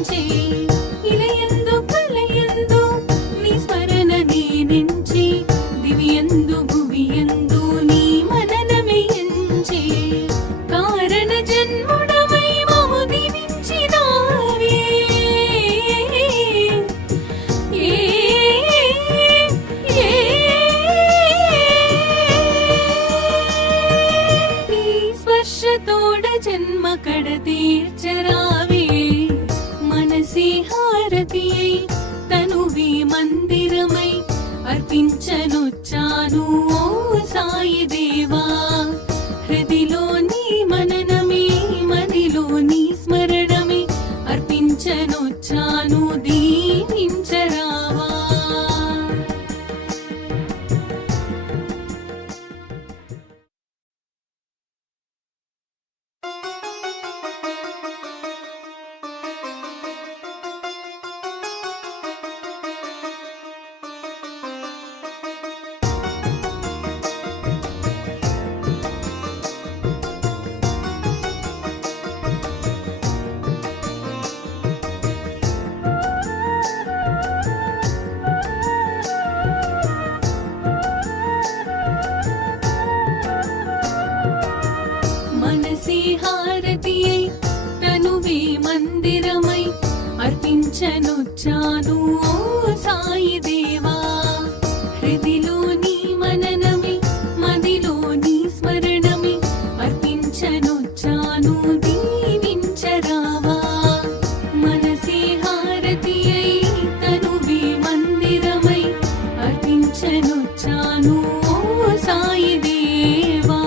ఇలయందు కలయందు నీ స్మరణ నేనించి దివియందు భువియందు నీ మననమే ఎంచి కారణ జన్ముడవై మము దివించినావే నీ స్పర్శతోడ జన్మ కడ తీర్చరావే మనసి హారతియై తనువి మందిరమై అర్పించనొచ్చాను ఓ సాయి దేవా హృదిలో నీ మననమే మదిలో నీ స్మరణమే అర్పించనొచ్చాను దీవించరావా మనసి హారతియై తనువే మందిరమై అర్పించనొచ్చాను ఓ సాయి దేవా హృదిలో నీ మననమే మదిలో నీ స్మరణమే అర్పించనొచ్చాను దీవించరావా మనసి హారతియై తనువే మందిరమై అర్పించనొచ్చాను ఓ సాయి దేవా